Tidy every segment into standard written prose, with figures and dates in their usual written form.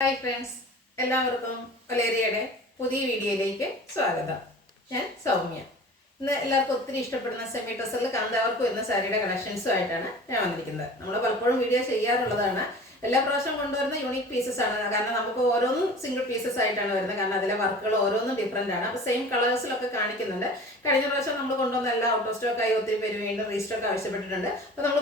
Hi friends, എല്ലാവർക്കും വലേറിയയുടെ പുതിയ വീഡിയോയിലേക്ക് സ്വാഗതം. ഞാൻ സൗമ്യ. ഇന്ന് എല്ലാവർക്കും ഒത്തിരി ഇഷ്ടപ്പെടുന്ന സെമി ടസറിൽ കാന്താവർക്ക് വരുന്ന സാരിയുടെ കളക്ഷൻസുമായിട്ടാണ് ഞാൻ വന്നിരിക്കുന്നത്. നമ്മൾ പലപ്പോഴും വീഡിയോ ചെയ്യാറുള്ളതാണ്. എല്ലാ പ്രാവശ്യം കൊണ്ടുവരുന്ന യൂണിക് പീസസ് ആണ്. കാരണം നമുക്ക് ഓരോന്നും സിംഗിൾ പീസസ് ആയിട്ടാണ് വരുന്നത്. കാരണം അതിലെ വർക്കുകൾ ഓരോന്നും ഡിഫറെൻ്റ് ആണ്. അപ്പോൾ സെയിം കളേഴ്സിലൊക്കെ കാണിക്കുന്നുണ്ട്. കഴിഞ്ഞ പ്രാവശ്യം നമ്മൾ കൊണ്ടുവന്ന എല്ലാം ഔട്ട് ഓഫ് സ്റ്റോക്ക് ആയി ഒത്തിരി പേര് വീണ്ടും റീസ്റ്റോക്ക് ആവശ്യപ്പെട്ടിട്ടുണ്ട്. അപ്പോൾ നമ്മൾ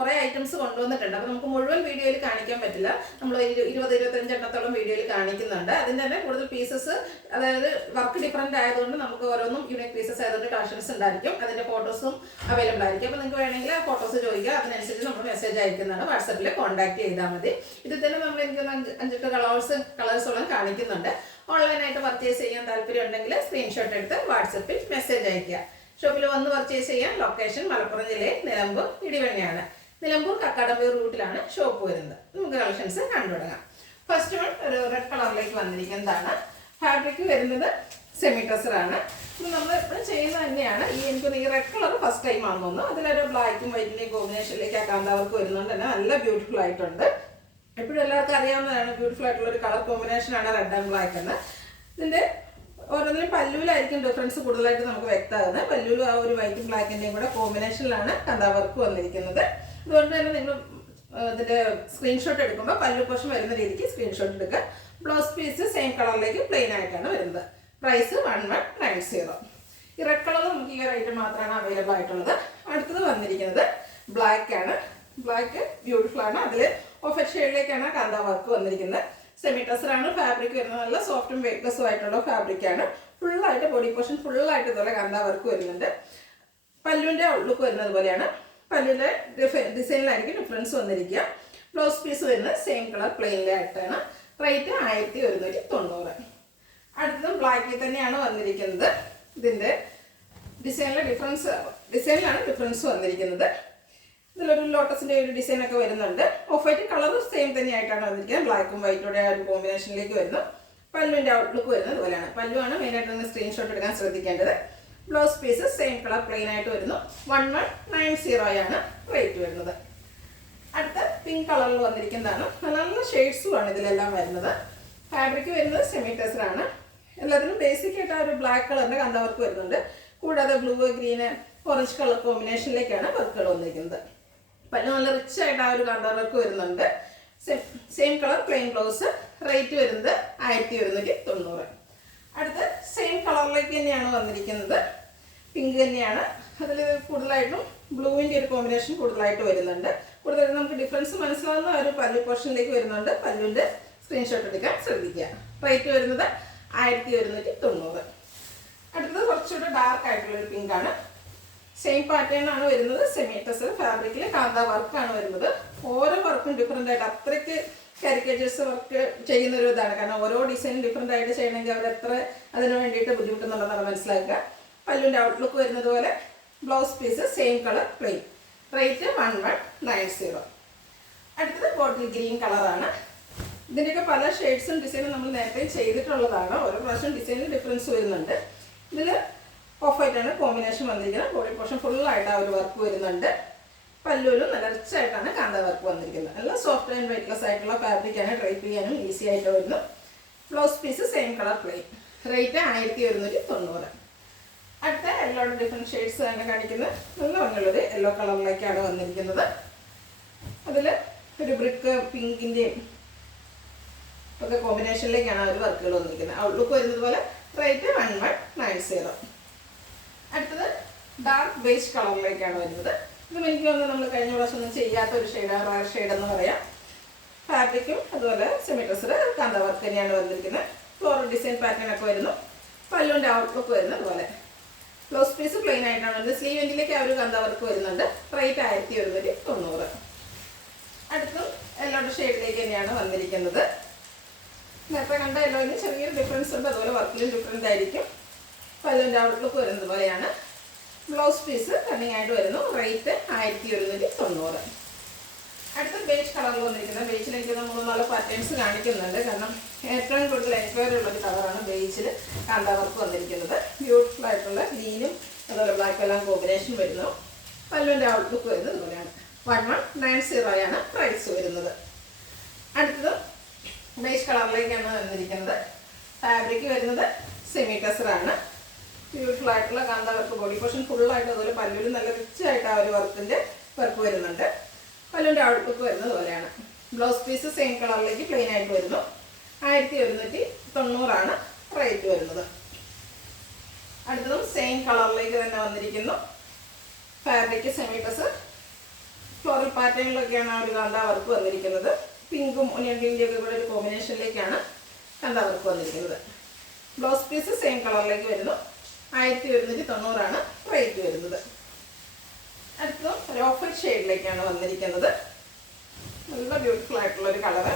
കുറേ ഐറ്റംസ് കൊണ്ടുവന്നിട്ടുണ്ട്. അപ്പോൾ നമുക്ക് മുഴുവൻ വീഡിയോയിൽ കാണിക്കാൻ പറ്റില്ല. നമ്മൾ 20-25 എണ്ണത്തോളം വീഡിയോയിൽ കാണിക്കുന്നുണ്ട്. അതിൻ്റെ തന്നെ കൂടുതൽ പീസസ്, അതായത് വർക്ക് ഡിഫറെൻ്റ് ആയതുകൊണ്ട് നമുക്ക് ഓരോന്നും യൂണിക് പീസസ് ആയതുകൊണ്ട് കളക്ഷൻസ് ഉണ്ടായിരിക്കും. അതിൻ്റെ ഫോട്ടോസും അവൈലബിൾ ആയിരിക്കും. അപ്പോൾ നിങ്ങൾക്ക് വേണമെങ്കിൽ ആ ഫോട്ടോസ് ചോദിക്കുക. അതിനനുസരിച്ച് നമ്മൾ മെസ്സേജ് അയക്കുന്നതാണ്. വാട്സപ്പിൽ കോൺടാക്ട് ചെയ്താൽ മതി. ഇതിൽ തന്നെ നമ്മൾ എനിക്ക് 5-8 കളേഴ്സോളം കാണിക്കുന്നുണ്ട്. ഓൺലൈനായിട്ട് പർച്ചേസ് ചെയ്യാൻ താല്പര്യം ഉണ്ടെങ്കിൽ സ്ക്രീൻഷോട്ട് എടുത്ത് വാട്സപ്പിൽ മെസ്സേജ് അയയ്ക്കുക. ഷോപ്പിൽ വന്ന് പർച്ചേസ് ചെയ്യാൻ ലൊക്കേഷൻ മലപ്പുറം ജില്ലയിൽ നിലമ്പൂർ ഇടിവണ്ണിയാണ്. നിലമ്പൂർ കക്കാടംപൊയിൽ റൂട്ടിലാണ് ഷോപ്പ് വരുന്നത്. നമുക്ക് കളക്ഷൻസ് കണ്ടു തുടങ്ങാം. ഫസ്റ്റ് വൺ ഒരു റെഡ് കളറിലേക്ക് വന്നിരിക്കുന്നതാണ്. ഫാബ്രിക് വരുന്നത് സെമി ടസറാണ്. ഇത് നമ്മൾ എപ്പോഴും ചെയ്യുന്നത് തന്നെയാണ്. എനിക്ക് ഈ റെഡ് കളർ ഫസ്റ്റ് ടൈം ആണെന്ന് തോന്നുന്നു. അതിലൊരു ബ്ലാക്കും വൈറ്റിൻ്റെയും കോമ്പിനേഷനിലേക്ക് ആ കാന്താവർക്ക് വരുന്നതുകൊണ്ട് തന്നെ നല്ല ബ്യൂട്ടിഫുൾ ആയിട്ടുണ്ട്. എപ്പോഴും എല്ലാവർക്കും അറിയാവുന്നതാണ്, ബ്യൂട്ടിഫുൾ ആയിട്ടുള്ള ഒരു കളർ കോമ്പിനേഷനാണ് റെഡ് ആൻഡ് ബ്ലാക്ക് എന്ന്. ഇതിൻ്റെ ഓരോന്നിനും പല്ലുവിലായിരിക്കും ഡിഫറൻസ് കൂടുതലായിട്ട് നമുക്ക് വ്യക്തമാകുന്നത്. പല്ലുവിലും ആ ഒരു വൈറ്റും ബ്ലാക്കിൻ്റെയും കൂടെ കോമ്പിനേഷനിലാണ് കാന്താവർക്ക് വന്നിരിക്കുന്നത്. അതുകൊണ്ട് തന്നെ നിങ്ങൾ ഇതിൻ്റെ സ്ക്രീൻഷോട്ട് എടുക്കുമ്പോൾ പല്ലു പോർഷൻ വരുന്ന രീതിക്ക് സ്ക്രീൻഷോട്ട് എടുക്കുക. ബ്ലൗസ് പീസ് സെയിം കളറിലേക്ക് പ്ലെയിൻ ആയിട്ടാണ് വരുന്നത്. പ്രൈസ് 1190. ഈ റെഡ് കളർ നമുക്ക് ഈ ഒരു ഐറ്റം മാത്രമാണ് അവൈലബിൾ ആയിട്ടുള്ളത്. അടുത്തത് വന്നിരിക്കുന്നത് ബ്ലാക്ക് ആണ്. ബ്ലാക്ക് ബ്യൂട്ടിഫുൾ ആണ്. അതിൽ ഓഫ് ഷെയ്ഡിലേക്കാണ് കാന്താ വർക്ക് വന്നിരിക്കുന്നത്. സെമി ടസറാണ്. ഫാബ്രിക് വരുന്നത് നല്ല സോഫ്റ്റും വെയ്റ്റ്ലെസ്സും ആയിട്ടുള്ള ഫാബ്രിക്കാണ്. ഫുള്ളായിട്ട് ബോഡി പോർഷൻ ഫുള്ളായിട്ട് ഇതുപോലെ കാന്താ വർക്ക് വരുന്നുണ്ട്. പല്ലുവിൻ്റെ ഔട്ട്ലുക്ക് വരുന്നത് പോലെയാണ്. പല്ലുവിൻ്റെ ഡിസൈനിലായിരിക്കും ഡിഫറൻസ് വന്നിരിക്കുക. ബ്ലൗസ് പീസ് വരുന്നത് സെയിം കളർ പ്ലെയിനിലായിട്ടാണ്. റേറ്റ് 1190. അടുത്തതും ബ്ലാക്കിൽ തന്നെയാണ് വന്നിരിക്കുന്നത്. ഇതിൻ്റെ ഡിസൈനിലാണ് ഡിഫറൻസ് വന്നിരിക്കുന്നത്. ഇതിലൊരു ലോട്ടസിൻ്റെ ഒരു ഡിസൈനൊക്കെ വരുന്നുണ്ട്. ഓഫ് വൈറ്റ് കളർ സെയിം തന്നെയായിട്ടാണ് വന്നിരിക്കുന്നത്. ബ്ലാക്കും വൈറ്റോടെ ആ ഒരു കോമ്പിനേഷനിലേക്ക് വരുന്നു. പല്ലുവിൻ്റെ ഔട്ട്ലുക്ക് വരുന്നത് ഇതുപോലെയാണ്. പല്ലുവാണ് മെയിനായിട്ട് നിങ്ങൾ സ്ക്രീൻഷോട്ട് എടുക്കാൻ ശ്രദ്ധിക്കേണ്ടത്. Blouse piece same colour plain ആയിട്ട് വരുന്നു. 1190 ആണ് റേറ്റ് വരുന്നത്. അടുത്ത പിങ്ക് കളറിൽ വന്നിരിക്കുന്നതാണ്. നല്ല ഷെയ്ഡ്സുമാണ് ഇതിലെല്ലാം വരുന്നത്. ഫാബ്രിക് വരുന്നത് സെമി ടസറാണ്. എല്ലാത്തിനും ബേസിക് ആയിട്ട് ആ ഒരു ബ്ലാക്ക് കളറിൻ്റെ കാന്താവർക്ക് വരുന്നുണ്ട്. കൂടാതെ ബ്ലൂ, ഗ്രീന്, ഓറഞ്ച് കളർ കോമ്പിനേഷനിലേക്കാണ് വർക്കുകൾ വന്നിരിക്കുന്നത്. പല്ല് നല്ല റിച്ച് ആയിട്ട് ആ ഒരു കാന്താവർക്ക് വരുന്നുണ്ട്. Same colour plain blouse. Rate വരുന്നത് 1190. അടുത്ത് സെയിം കളറിലേക്ക് തന്നെയാണ് വന്നിരിക്കുന്നത്. പിങ്ക് തന്നെയാണ്. അതിൽ കൂടുതലായിട്ടും ബ്ലൂവിൻ്റെ ഒരു കോമ്പിനേഷൻ കൂടുതലായിട്ട് വരുന്നുണ്ട്. കൂടുതലായിട്ട് നമുക്ക് ഡിഫറൻസ് മനസ്സിലാവുന്ന ഒരു പല്ലു പോർഷനിലേക്ക് വരുന്നുണ്ട്. പല്ലുവിൻ്റെ സ്ക്രീൻഷോട്ട് എടുക്കാൻ ശ്രദ്ധിക്കുക. റേറ്റ് വരുന്നത് 1190. അടുത്തത് കുറച്ചുകൂടെ ഡാർക്ക് ആയിട്ടുള്ളൊരു പിങ്കാണ്. സെയിം പാറ്റേൺ ആണ് വരുന്നത്. സെമി ടസർ ഫാബ്രിക്കിൽ കാന്താ വർക്കാണ് വരുന്നത്. ഓരോ വർക്കും ഡിഫറെൻ്റ് ആയിട്ട് അത്രയ്ക്ക് കാരിക്കേച്ചേഴ്സ് വർക്ക് ചെയ്യുന്നൊരു ഇതാണ്. കാരണം ഓരോ ഡിസൈനും ഡിഫറെൻ്റ് ആയിട്ട് ചെയ്യണമെങ്കിൽ അവരെത്ര അതിന് വേണ്ടിയിട്ട് ബുദ്ധിമുട്ടുന്നുണ്ടെന്നാണ് മനസ്സിലാക്കുക. പല്ലുവിൻ്റെ ഔട്ട്ലുക്ക് വരുന്നത് പോലെ. Blouse piece same colour plain. Rate 1190. അടുത്തത് ബോട്ടിൽ ഗ്രീൻ കളറാണ്. ഇതിൻ്റെയൊക്കെ പല ഷെയ്ഡ്സും ഡിസൈനും നമ്മൾ നേരത്തെ ചെയ്തിട്ടുള്ളതാണ്. ഓരോ പ്രാവശ്യം ഡിസൈനിൽ ഡിഫറൻസ് വരുന്നുണ്ട്. ഇതിൽ ഓഫ് ആയിട്ടാണ് കോമ്പിനേഷൻ വന്നിരിക്കുന്നത്. ബോഡി പോർഷൻ ഫുള്ളായിട്ട് ആ ഒരു വർക്ക് വരുന്നുണ്ട്. പല്ലുവിലും നല്ല റിച്ച് ആയിട്ടാണ് കാന്താ വർക്ക് വന്നിരിക്കുന്നത്. നല്ല സോഫ്റ്റ് ആൻഡ് വെയ്റ്റ്ലെസ് ആയിട്ടുള്ള ഫാബ്രിക്കാണ്. ഡ്രൈപ്പ് ചെയ്യാനും ഈസി ആയിട്ട് വരുന്നു. Blouse piece same colour plain. Rate 1190. അടുത്ത യെല്ലോയുടെ ഡിഫറെൻറ്റ് ഷെയ്ഡ്സ് ആണ് കാണിക്കുന്നത്. നല്ല ഭംഗിയുള്ളൊരു യെല്ലോ കളറിലേക്കാണ് വന്നിരിക്കുന്നത്. അതിൽ ഒരു ബ്രിക്ക് പിങ്കിൻ്റെയും ഒക്കെ കോമ്പിനേഷനിലേക്കാണ് ആ ഒരു വർക്കുകൾ വന്നിരിക്കുന്നത്. ഔട്ട്ലുക്ക് വരുന്നത് പോലെ. റേറ്റ് 1190. അടുത്തത് ഡാർക്ക് ബേജ് കളറിലേക്കാണ് വരുന്നത്. ഇതും എനിക്ക് തോന്നുന്നു നമ്മൾ കഴിഞ്ഞ പ്രാവശ്യം ഒന്നും ചെയ്യാത്ത ഒരു ഷെയ്ഡാണ്. റയർ ഷെയ്ഡ് എന്ന് പറയാം. ഫാബ്രിക്കും അതുപോലെ സെമി ടസർ കാന്താ വർക്ക് തന്നെയാണ് വന്നിരിക്കുന്നത്. ഫ്ലോറൽ ഡിസൈൻ പാറ്റേൺ ഒക്കെ വരുന്നു. പല്ലുവിൻ്റെ ഔട്ട്ലുക്ക് വരുന്നത് പോലെ. ബ്ലൗസ് പീസ് പ്ലെയിൻ ആയിട്ടാണ് വരുന്നത്. സ്ലീവ് എൻഡിലേക്ക് ആ ഒരു കാന്താ വർക്ക് വരുന്നുണ്ട്. റേറ്റ് 1190. അടുത്തും യെല്ലോയുടെ ഷെയ്ഡിലേക്ക് തന്നെയാണ് വന്നിരിക്കുന്നത്. നേരത്തെ കണ്ട യെല്ലോയിന് ചെറിയൊരു ഡിഫറൻസ് ഉണ്ട്. അതുപോലെ വർക്കിലും ഡിഫറൻറ്റ് ആയിരിക്കും. പല്ലുവിൻ്റെ ഔട്ട്ലുക്ക് വരുന്നത് പോലെയാണ്. ബ്ലൗസ് പീസ് റണ്ണിങ് ആയിട്ട് വരുന്നു. റേറ്റ് 1190. അടുത്ത ബേജ് കളറിൽ വന്നിരിക്കുന്നത്. ബേജിലേക്ക് നമ്മൾ 3-4 പാറ്റേൺസ് കാണിക്കുന്നുണ്ട്. കാരണം ഏറ്റവും കൂടുതൽ എൻക്വയറി ഉള്ളൊരു കളറാണ് ബേജിൽ കാന്താ വർക്ക് വന്നിരിക്കുന്നത്. ബ്യൂട്ടിഫുൾ ആയിട്ടുള്ള ഗ്രീനും അതുപോലെ ബ്ലാക്കും എല്ലാം കോമ്പിനേഷൻ വരുന്നു. പല്ലുവിൻ്റെ ഔട്ട്ലുക്ക് വരുന്നത് ഇതുപോലെയാണ്. 1190 ആണ് പ്രൈസ് വരുന്നത്. അടുത്തത് ബേസ് കളറിലേക്കാണ് വന്നിരിക്കുന്നത്. ഫാബ്രിക് വരുന്നത് സെമി ടെസറാണ്. ബ്യൂട്ടിഫുൾ ആയിട്ടുള്ള കാന്ത വർക്ക്, ബോഡി പോർഷൻ ഫുള്ളായിട്ട് അതുപോലെ പല്ലുവിൽ നല്ല റിച്ച് ആയിട്ട് ആ ഒരു വർക്കിൻ്റെ വർക്ക് വരുന്നുണ്ട്. പല്ലുവിൻ്റെ ഔട്ട്ലുക്ക് വരുന്നത് പോലെയാണ്. ബ്ലൗസ് പീസ് സെയിം കളറിലേക്ക് പ്ലെയിൻ ആയിട്ട് വരുന്നു. 1190 റേറ്റ് വരുന്നത്. അടുത്തതും സെയിം കളറിലേക്ക് തന്നെ വന്നിരിക്കുന്നു. ഫാബ്രിക് സെമി ടെസർ, ഫ്ലോറൽ പാറ്റേണിലൊക്കെയാണ് ആ ഒരു കാന്ത വർക്ക് വന്നിരിക്കുന്നത്. പിങ്കും ഒനിയൻ ഗ്രീൻ്റെയും ഒക്കെ കൂടെ ഒരു കോമ്പിനേഷനിലേക്കാണ് കാന്ത വർക്ക് വന്നിരിക്കുന്നത്. ബ്ലൗസ് പീസ് സെയിം കളറിലേക്ക് വരുന്നു. 1190 റേറ്റ് വരുന്നത്. അടുത്തതും ഒരു ഓഫ് വൈറ്റ് ഷെയ്ഡിലേക്കാണ് വന്നിരിക്കുന്നത്. നല്ല ബ്യൂട്ടിഫുൾ ആയിട്ടുള്ള ഒരു കളറ്.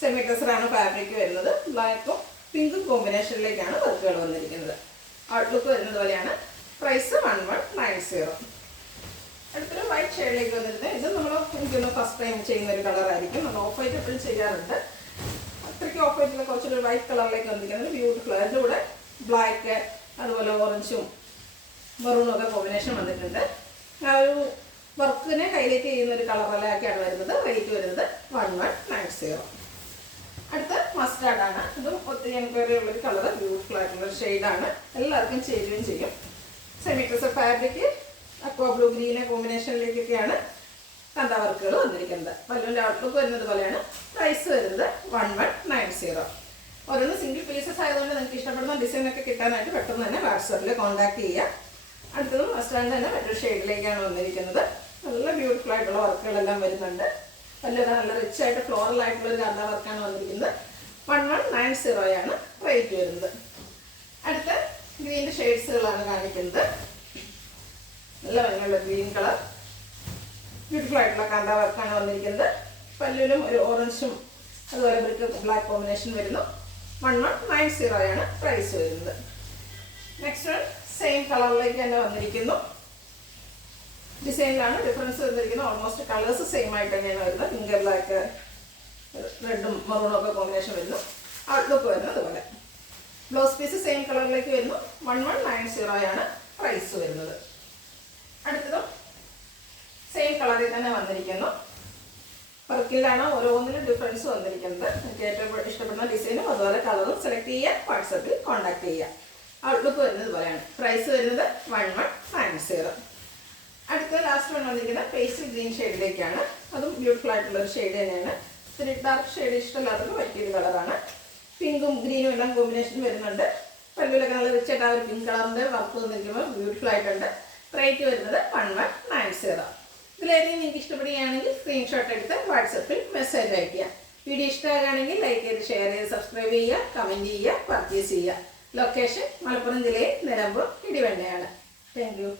സെമി ടെസറാണ് ഫാബ്രിക് വരുന്നത്. ബ്ലാക്കും പിങ്കും കോമ്പിനേഷനിലേക്കാണ് വർക്കുകൾ വന്നിരിക്കുന്നത്. ഔട്ട്ലുക്ക് വരുന്നത് പോലെയാണ്. പ്രൈസ് 1190. അടുത്തൊരു വൈറ്റ് ഷെയ്ഡിലേക്ക് വന്നിരുന്നത്. ഇത് നമ്മൾ എനിക്കൊന്ന് ഫസ്റ്റ് ടൈം ചെയ്യുന്ന ഒരു കളറായിരിക്കും. നമ്മൾ ഓഫ് വൈറ്റ് എപ്പോഴും ചെയ്യാറുണ്ട്. അത്രയ്ക്ക് ഓഫ് വൈറ്റിൽ കുറച്ചൊരു വൈറ്റ് കളറിലേക്ക് വന്നിരിക്കുന്നത് ബ്യൂട്ടിഫുൾ. അതിൻ്റെ കൂടെ ബ്ലാക്ക് അതുപോലെ ഓറഞ്ചും മെറൂണും ഒക്കെ കോമ്പിനേഷൻ വന്നിട്ടുണ്ട്. ആ ഒരു വർക്കിനെ ഹൈലൈറ്റ് ചെയ്യുന്ന ഒരു കളറിലേക്കാണ് വരുന്നത്. റേറ്റ് വരുന്നത് 1190. അടുത്ത മസ്റ്റാർഡാണ്. ഇതും ഒത്തിരി എൻക്വയറി ഉള്ളൊരു കളർ, ബ്യൂട്ടിഫുൾ ആയിട്ടുള്ളൊരു ഷെയ്ഡാണ്. എല്ലാവർക്കും ചേരുകയും ചെയ്യും. Semi tussar fabric aqua blue ഗ്രീനെ കോമ്പിനേഷനിലേക്കൊക്കെയാണ് കാന്ത വർക്കുകൾ വന്നിരിക്കുന്നത്. പല്ലുവിൻ്റെ ഔട്ട്ലുക്ക് വരുന്നത് പോലെയാണ്. പ്രൈസ് വരുന്നത് 1190. ഓരോന്ന് സിംഗിൾ പീസസ് ആയതുകൊണ്ട് നിങ്ങൾക്ക് ഇഷ്ടപ്പെടുന്ന ഡിസൈനൊക്കെ കിട്ടാനായിട്ട് പെട്ടെന്ന് തന്നെ വാട്സാപ്പിൽ കോൺടാക്ട് ചെയ്യുക. അടുത്തതും മസ്റ്റാർഡ് തന്നെ മറ്റൊരു ഷെയ്ഡിലേക്കാണ് വന്നിരിക്കുന്നത്. നല്ല ബ്യൂട്ടിഫുൾ ആയിട്ടുള്ള വർക്കുകളെല്ലാം വരുന്നുണ്ട്. പല്ലൊക്കെ നല്ല റിച്ച് ആയിട്ട് ഫ്ലോറൽ ആയിട്ടുള്ള ഒരു കാന്ത വർക്കാണ് വന്നിരിക്കുന്നത്. 1190 റേറ്റ് വരുന്നത്. അടുത്ത ഗ്രീൻ്റെ ഷെയ്ഡ്സുകളാണ് കാണിക്കുന്നത്. നല്ല ഭംഗിയുള്ള ഗ്രീൻ കളർ, ബ്യൂട്ടിഫുൾ ആയിട്ടുള്ള കാന്ത വർക്കാണ് വന്നിരിക്കുന്നത്. പല്ലുവിലും ഒരു ഓറഞ്ചും അതുപോലെ ബ്രിക്ക് ബ്ലാക്ക് കോമ്പിനേഷൻ വരുന്നു. 1190 പ്രൈസ് വരുന്നത്. നെക്സ്റ്റ് വൺ സെയിം കളറിലേക്ക് തന്നെ വന്നിരിക്കുന്നു. ഡിസൈനിലാണ് ഡിഫറൻസ് വന്നിരിക്കുന്നത്. ഓൾമോസ്റ്റ് കളേഴ്സ് സെയിം ആയിട്ട് തന്നെയാണ് വരുന്നത്. പിങ്ക് ബ്ലാക്ക് റെഡും മെറൂണും ഒക്കെ കോമ്പിനേഷൻ വരുന്നു. ഔട്ട്ലുക്ക് വരുന്നത് അതുപോലെ. ബ്ലൗസ് പീസ് സെയിം കളറിലേക്ക് വരുന്നു. 1190 പ്രൈസ് വരുന്നത്. അടുത്തതും സെയിം കളറിൽ തന്നെ വന്നിരിക്കുന്നു. വർക്കിലാണ് ഓരോന്നിലും ഡിഫറൻസ് വന്നിരിക്കുന്നത്. എനിക്ക് ഏറ്റവും ഇഷ്ടപ്പെടുന്ന ഡിസൈനും അതുപോലെ കളറും സെലക്ട് ചെയ്യുക. വാട്സാപ്പിൽ കോൺടാക്ട് ചെയ്യുക. ഔട്ട്ലുക്ക് വരുന്നത് പോലെയാണ്. പ്രൈസ് വരുന്നത് 1190. അടുത്ത ലാസ്റ്റ് വൺ വന്നിരിക്കുന്നത് പേസ്റ്റൽ ഗ്രീൻ ഷെയ്ഡിലേക്കാണ്. അതും ബ്യൂട്ടിഫുൾ ആയിട്ടുള്ള ഒരു ഷെയ്ഡ് തന്നെയാണ്. ഇത്തിരി ഡാർക്ക് ഷെയ്ഡ് ഇഷ്ടമില്ലാത്തത് പറ്റിയൊരു കളറാണ്. പിങ്കും ഗ്രീനും എല്ലാം കോമ്പിനേഷൻ വരുന്നുണ്ട്. പല്ലുവിലൊക്കെ നല്ല റിച്ചായിട്ട് ആ ഒരു പിങ്ക് കളറിൻ്റെ വർക്ക് വന്നിരിക്കുമ്പോൾ ബ്യൂട്ടിഫുൾ ആയിട്ടുണ്ട്. റേറ്റ് വരുന്നത് 1190. ഇതിലേതെങ്കിലും നിങ്ങൾക്ക് ഇഷ്ടപ്പെടുകയാണെങ്കിൽ സ്ക്രീൻഷോട്ട് എടുത്ത് വാട്സപ്പിൽ മെസ്സേജ് അയയ്ക്കുക. വീഡിയോ ഇഷ്ടമാകുകയാണെങ്കിൽ ലൈക്ക് ചെയ്ത് ഷെയർ ചെയ്ത് സബ്സ്ക്രൈബ് ചെയ്യുക, കമൻറ്റ് ചെയ്യുക, പർച്ചേസ് ചെയ്യുക. ലൊക്കേഷൻ മലപ്പുറം ജില്ലയിൽ നിലമ്പൂർ ഇടിവണ്ണയാണ്. Thank you.